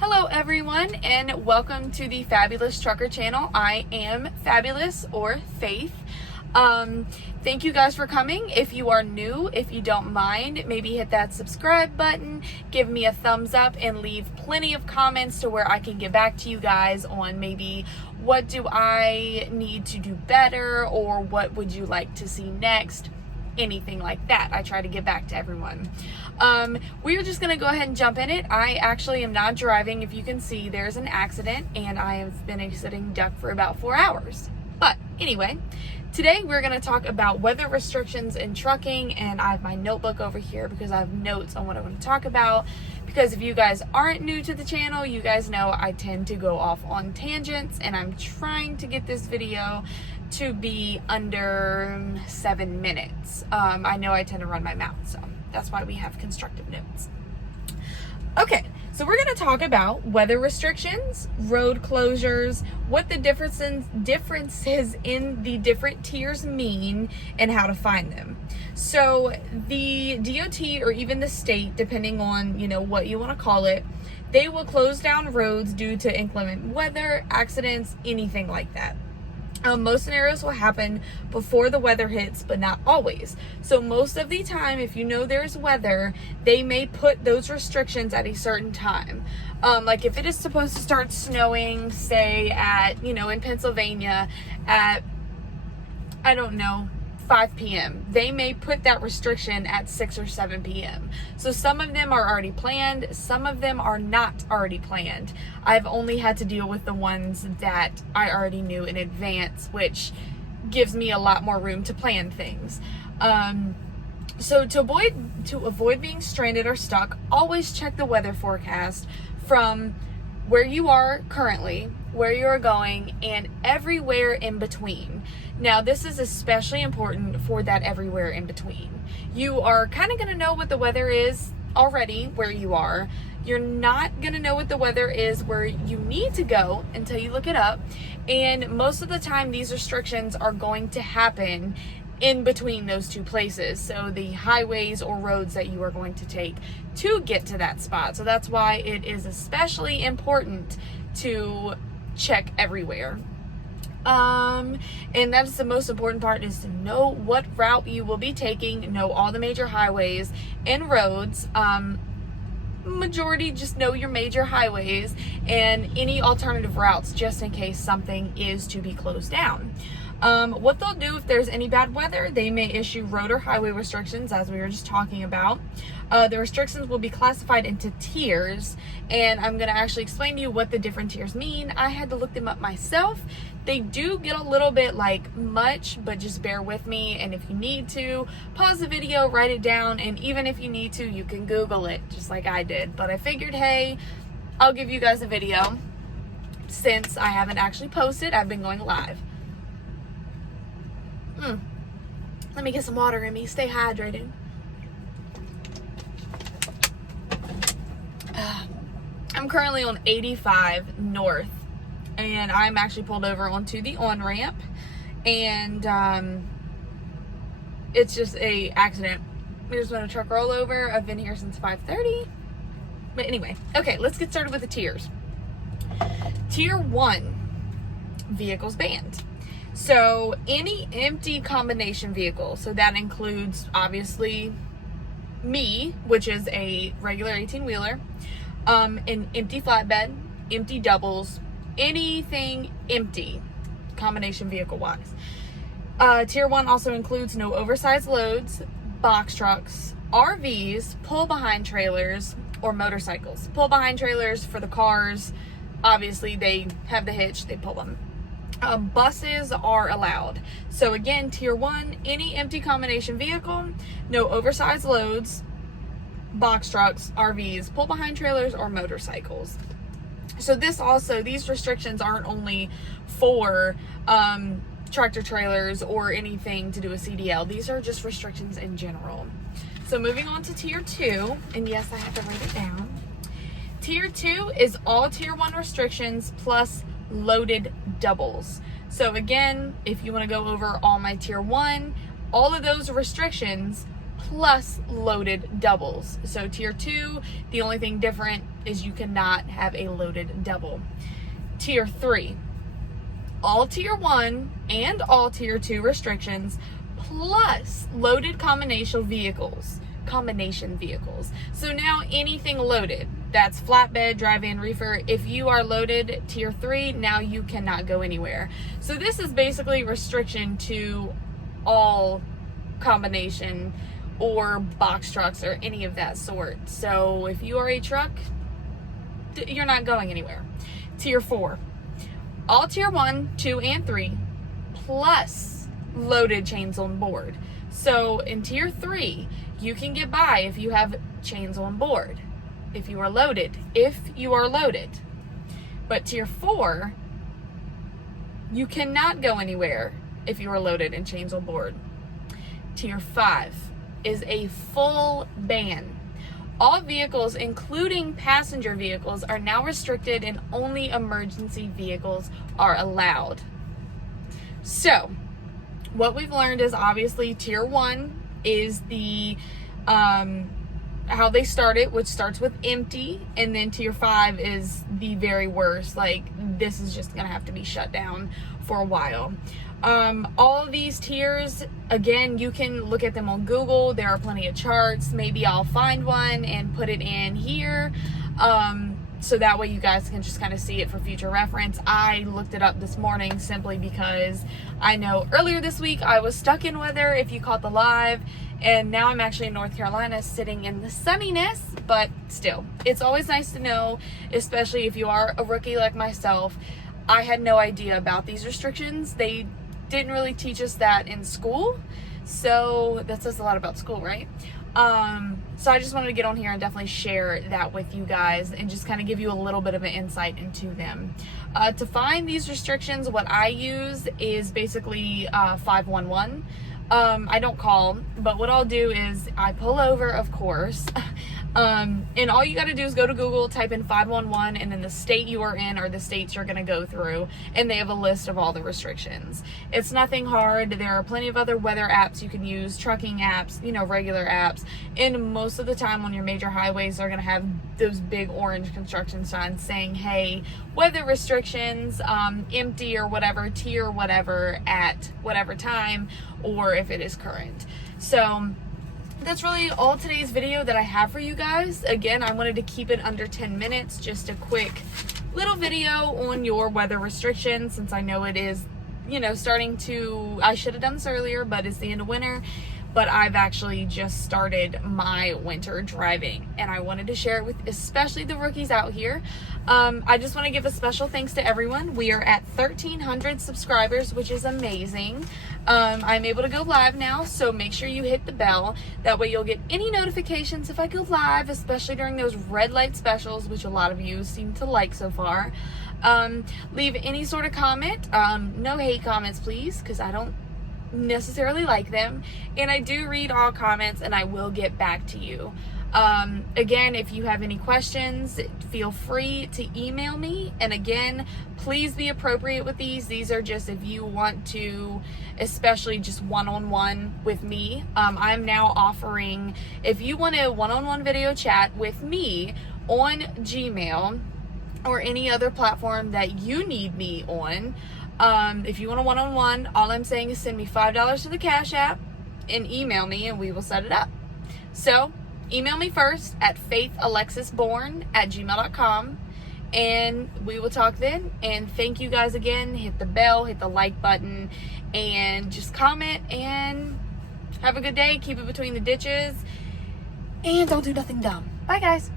Hello everyone, and welcome to the Fabulous Trucker channel. I am Fabulous, or Faith. Thank you guys for coming. If you are new, if you don't mind, maybe hit that subscribe button, give me a thumbs up, and leave plenty of comments to where I can get back to you guys on maybe what do I need to do better, or what would you like to see next. Anything like that. I try to get back to everyone. We're just gonna go ahead and jump in it. I actually am not driving. If you can see, there's an accident and I have been a sitting duck for about 4 hours. But anyway, today we're gonna talk about weather restrictions in trucking, and I have my notebook over here because I have notes on what I want to talk about. Because if you guys aren't new to the channel, you guys know I tend to go off on tangents, and I'm trying to get this video to be under 7 minutes. I know I tend to run my mouth, so that's why we have constructive notes. Okay, so we're going to talk about weather restrictions, road closures, what the differences in the different tiers mean, and how to find them. So the DOT, or even the state, depending on what you want to call it, they will close down roads due to inclement weather, accidents, anything like that. Most scenarios will happen before the weather hits, but not always. So most of the time, if you know there's weather, they may put those restrictions at a certain time. Like if it is supposed to start snowing, say at, in Pennsylvania at, 5 p.m. They may put that restriction at 6 or 7 p.m. So some of them are already planned, some of them are not already planned. I've only had to deal with the ones that I already knew in advance, which gives me a lot more room to plan things. So to avoid being stranded or stuck, always check the weather forecast from where you are currently, where you are going, and everywhere in between. Now, this is especially important for that everywhere in between. You are kind of going to know what the weather is already where you are. You're not going to know what the weather is where you need to go until you look it up. And most of the time, these restrictions are going to happen in between those two places. So the highways or roads that you are going to take to get to that spot. So that's why it is especially important to check everywhere. And that's the most important part, is to know what route you will be taking, know all the major highways and roads. Majority just know your major highways and any alternative routes, just in case something is to be closed down. What they'll do if there's any bad weather, they may issue road or highway restrictions, as we were just talking about. The restrictions will be classified into tiers, and I'm going to actually explain to you what the different tiers mean. I had to look them up myself. They do get a little bit much, but just bear with me. And if you need to, pause the video, write it down, and even if you need to, you can Google it, just like I did. But I figured, hey, I'll give you guys a video. Since I haven't actually posted, I've been going live. Let me get some water in me. Stay hydrated. I'm currently on 85 North, and I'm actually pulled over onto the on-ramp, and it's just a accident. We just went a truck rollover. I've been here since 5:30. But anyway, okay, let's get started with the tiers. Tier 1, vehicles banned. So any empty combination vehicle, so that includes obviously me, which is a regular 18-wheeler, an empty flatbed, empty doubles, anything empty combination vehicle wise. Tier 1 also includes no oversized loads, box trucks, RVs, pull behind trailers, or motorcycles. Pull behind trailers for the cars, obviously they have the hitch, they pull them. Buses are allowed. So again, tier 1, any empty combination vehicle, no oversized loads, box trucks, RVs, pull behind trailers, or motorcycles. So these restrictions aren't only for tractor trailers or anything to do with CDL. These are just restrictions in general. So moving on to tier 2, and yes, I have to write it down. Tier 2 is all tier 1 restrictions plus loaded doubles. So again, if you want to go over all my tier 1, all of those restrictions plus loaded doubles. So tier 2, the only thing different is you cannot have a loaded double. Tier 3, all Tier 1 and all Tier 2 restrictions plus loaded combination vehicles. So now anything loaded, that's flatbed, dry van, reefer, if you are loaded Tier 3, now you cannot go anywhere. So this is basically restriction to all combination or box trucks or any of that sort. So if you are a truck, you're not going anywhere. Tier 4, all Tier 1, 2, and 3 plus loaded chains on board. So in Tier 3, you can get by if you have chains on board, if you are loaded. But Tier 4, you cannot go anywhere if you are loaded and chains on board. Tier 5 is a full ban. All vehicles, including passenger vehicles, are now restricted and only emergency vehicles are allowed. So, what we've learned is obviously Tier 1 is the how they start it, which starts with empty, and then Tier 5 is the very worst. Like, this is just gonna have to be shut down for a while. All of these tiers, again, you can look at them on Google. There are plenty of charts. Maybe I'll find one and put it in here, so that way you guys can just kind of see it for future reference. I looked it up this morning simply because I know earlier this week I was stuck in weather, if you caught the live, and now I'm actually in North Carolina sitting in the sunniness, but still, it's always nice to know, especially if you are a rookie like myself. I had no idea about these restrictions. They didn't really teach us that in school, so that says a lot about school, right? So I just wanted to get on here and definitely share that with you guys and just kind of give you a little bit of an insight into them. To find these restrictions, what I use is basically 511. I don't call, but what I'll do is I pull over, of course, and all you got to do is go to Google, type in 511, and then the state you are in or the states you're going to go through, and they have a list of all the restrictions. It's nothing hard. There are plenty of other weather apps you can use, trucking apps, you know, regular apps, and most of the time on your major highways are going to have those big orange construction signs saying, hey, weather restrictions, empty or whatever, tier whatever at whatever time, or if it is current. So that's really all today's video that I have for you guys. Again, I wanted to keep it under 10 minutes, just a quick little video on your weather restrictions, since I know it is, you know, starting to, I should have done this earlier, but it's the end of winter. But I've actually just started my winter driving, and I wanted to share it with especially the rookies out here. I just want to give a special thanks to everyone. We are at 1,300 subscribers, which is amazing. I'm able to go live now, so make sure you hit the bell. That way you'll get any notifications if I go live, especially during those red light specials, which a lot of you seem to like so far. Leave any sort of comment. No hate comments, please, because I don't necessarily like them, and I do read all comments and I will get back to you. Again, if you have any questions, feel free to email me, and again, please be appropriate with these are just if you want to, especially just one-on-one with me. I'm now offering, if you want a one-on-one video chat with me on Gmail or any other platform that you need me on, if you want a one-on-one, all I'm saying is send me $5 to the Cash App and email me and we will set it up. So email me first at faithalexisborn@gmail.com and we will talk then. And thank you guys again. Hit the bell, hit the like button, and just comment, and have a good day. Keep it between the ditches and don't do nothing dumb. Bye guys.